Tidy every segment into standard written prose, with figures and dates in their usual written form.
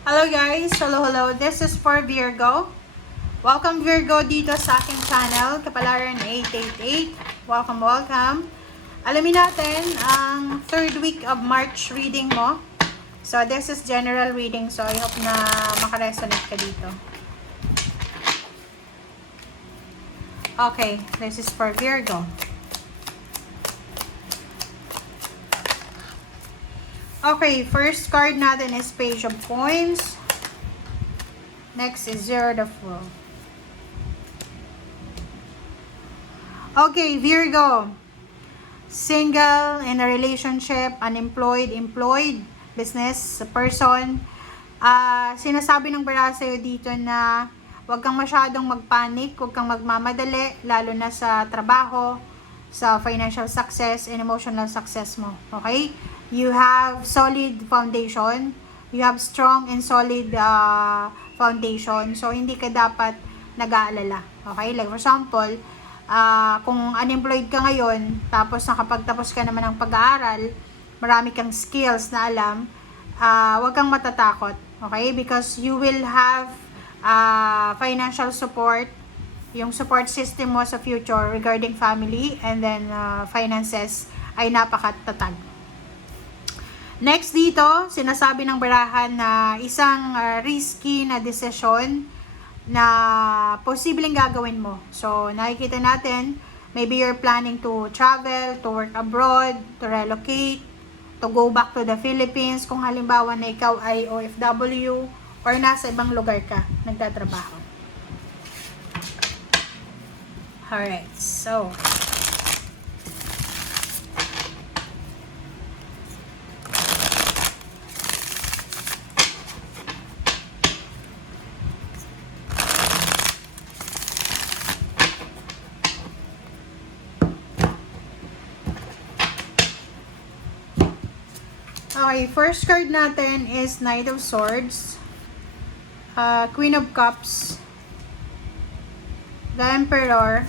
Hello guys! Hello! This is for Virgo. Welcome Virgo dito sa aking channel, Kapalaran 888. Welcome! Alamin natin ang third week of March reading mo. So this is general reading, so I hope na makaresonate ka dito. Okay, this is for Virgo. Okay, first card natin is Page of Coins. Next is Zero the Fool. Okay, Virgo. Single, in a relationship, unemployed, employed, business person. Sinasabi ng bara sa'yo dito na huwag kang masyadong magpanik, huwag kang magmamadali, lalo na sa trabaho, sa financial success, and emotional success mo. Okay? You have solid foundation. You have strong and solid foundation. So, hindi ka dapat nag-aalala. Okay? Like, for example, kung unemployed ka ngayon, tapos nakapagtapos ka naman ng pag-aaral, marami kang skills na alam, huwag kang matatakot. Okay? Because you will have financial support, yung support system mo sa future regarding family and then finances ay napakatatag. Next dito, sinasabi ng barahan na isang risky na desisyon na posibleng gagawin mo. So, nakikita natin, maybe you're planning to travel, to work abroad, to relocate, to go back to the Philippines, kung halimbawa na ikaw ay OFW or nasa ibang lugar ka, nagtatrabaho. Alright, so okay, first card natin is Knight of Swords, Queen of Cups, the Emperor,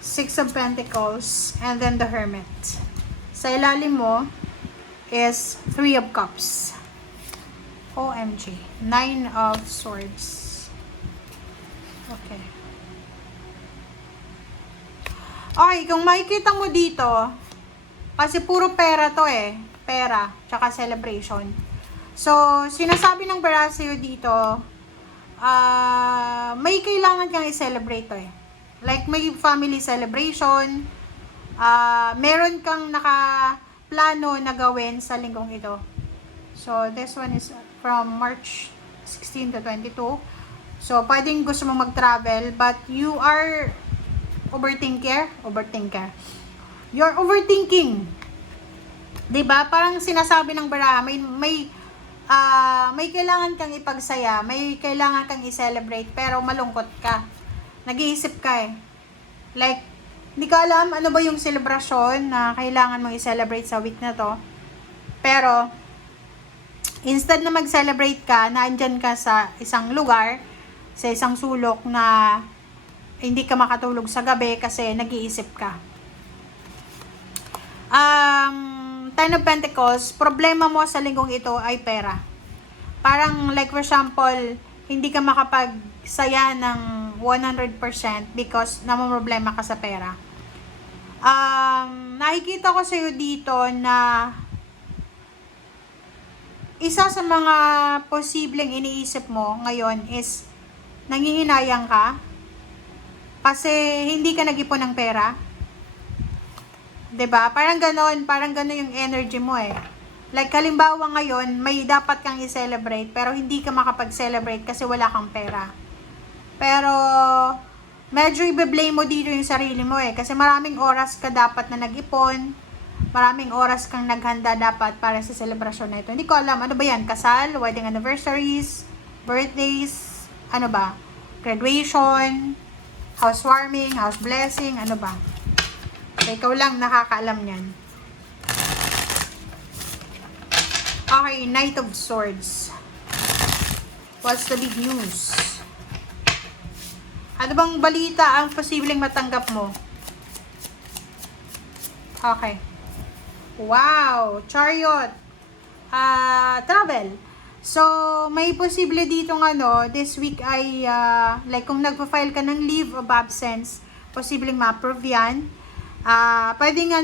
Six of Pentacles, and then the Hermit. Sa ilalim mo is Three of Cups. OMG. Nine of Swords. Okay. Okay, kung makikita mo dito, kasi puro pera to eh. Pera, tsaka celebration. So, sinasabi ng bara sa'yo dito, may kailangan kang i-celebrate to eh. Like, may family celebration, meron kang nakaplano na gawin sa linggong ito. So, this one is from March 16 to 22. So, pwedeng gusto mo mag-travel, but you are overthinker. You're overthinking. 'Di ba? Parang sinasabi ng baraha, may kailangan kang ipagsaya, may kailangan kang i-celebrate, pero malungkot ka. Nag-iisip ka eh. Like, hindi ka alam ano ba yung celebration na kailangan mong i-celebrate sa week na to. Pero, instead na mag-celebrate ka, naandyan ka sa isang lugar, sa isang sulok na hindi ka makatulog sa gabi kasi nag-iisip ka. Ten of Pentacles, problema mo sa linggong ito ay pera. Parang like for example, hindi ka makapagsaya ng 100% because namumroblema ka sa pera. Nakikita ko sa iyo dito na isa sa mga posibleng iniisip mo ngayon is nanghihinayang ka kasi hindi ka nag-ipon ng pera. 'Di ba? Parang ganoon yung energy mo eh. Like halimbawa ngayon, may dapat kang i-celebrate pero hindi ka makapag-celebrate kasi wala kang pera. Pero medyo i-blame mo dito yung sarili mo eh kasi maraming oras ka dapat na nag-ipon. Maraming oras kang naghanda dapat para sa selebrasyon na ito. Hindi ko alam, ano ba yan? Kasal, wedding anniversaries, birthdays, ano ba? Graduation, housewarming, house blessing, ano ba? So, ikaw lang nakakaalam yan. Okay, Knight of Swords. What's the big news? Ano bang balita ang posibleng matanggap mo? Okay. Wow! Chariot! travel. So, may posible dito this week ay, like kung nagpa-file ka ng leave of absence, posibleng ma-approve yan. Pwedeng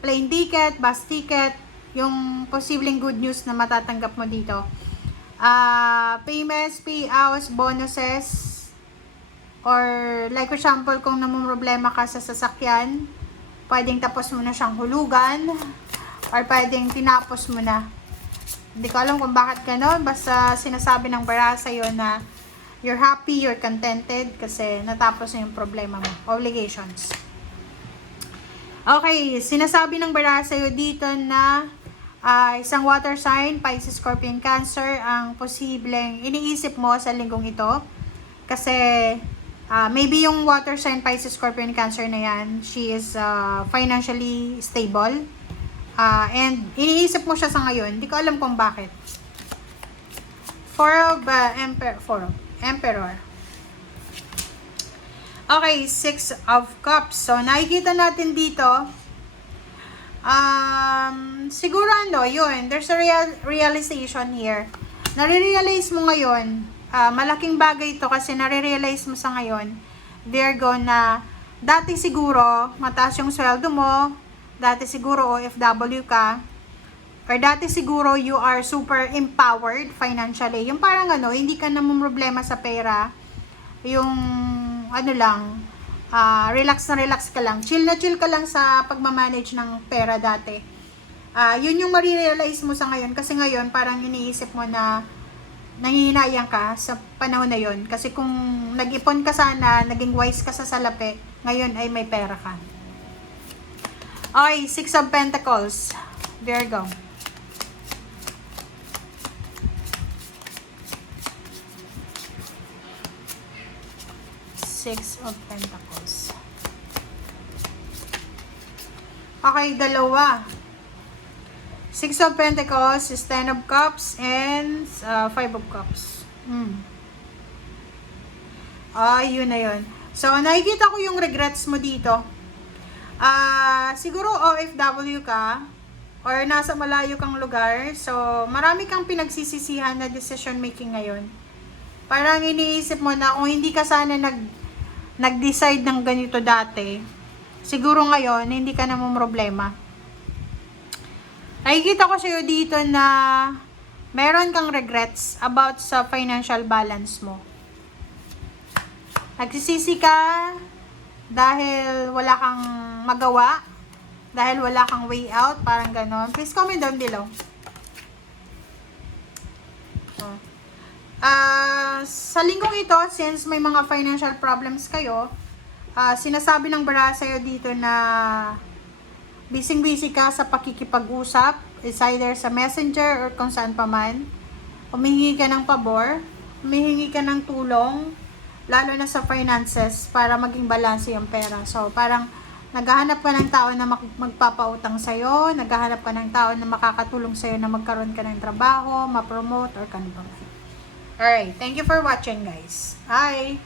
plane ticket, bus ticket, yung posibleng good news na matatanggap mo dito. Payments, payouts, bonuses, or like for example, kung namumroblema ka sa sasakyan, pwedeng tapos mo na siyang hulugan, or pwedeng tinapos mo na. Hindi ko alam kung bakit gano'n, basta sinasabi ng bara sa'yo na you're happy, you're contented, kasi natapos na yung problema mo, obligations. Okay, sinasabi ng bara sa'yo dito na isang water sign, Pisces, Scorpion, Cancer, ang posibleng iniisip mo sa linggong ito. Kasi maybe yung water sign, Pisces, Scorpion, Cancer na yan, she is financially stable. And iniisip mo siya sa ngayon. Hindi ko alam kung bakit. Four of Emperor. Okay, Six of Cups. So, nakikita natin dito. Siguro yun. There's a realization here. Nare-realize mo ngayon. Malaking bagay ito kasi nare-realize mo sa ngayon. Virgo na dati siguro mataas yung sweldo mo. Dati siguro OFW ka, or dati siguro you are super empowered financially. Yung parang hindi ka namumroblema sa pera. Yung relax na relax ka lang. Chill na chill ka lang sa pagmamanage ng pera dati. Yun yung marirealize mo sa ngayon. Kasi ngayon parang iniisip mo na nangihinayang ka sa panahon na yun. Kasi kung nag-ipon ka sana, naging wise ka sa salapi, ngayon ay may pera ka. Okay, Six of Pentacles, Virgo. Six of Pentacles. Okay, dalawa. Six of Pentacles is Ten of Cups and Five of Cups. Yun na yun. So, nakikita ko yung regrets mo dito. Siguro OFW ka or nasa malayo kang lugar, so marami kang pinagsisisihan na decision making ngayon. Parang iniisip mo na kung hindi ka sana nag-decide ng ganito dati, siguro ngayon hindi ka na problema. Nakikita ko sa'yo dito na meron kang regrets about sa financial balance mo. Nagsisisi ka dahil wala kang magawa, dahil wala kang way out, parang ganon. Please comment down below. Sa linggong ito, since may mga financial problems kayo, sinasabi ng bara sa'yo dito na busy-busy ka sa pakikipag-usap, is either sa messenger or kung saan pa man. Humihingi ka ng pabor, humihingi ka ng tulong, lalo na sa finances, para maging balanse yung pera. So, parang naghahanap ka ng tao na magpapautang sa'yo, naghahanap ka ng tao na makakatulong sa'yo na magkaroon ka ng trabaho, ma-promote, or kanino ba. Alright, thank you for watching guys. Bye!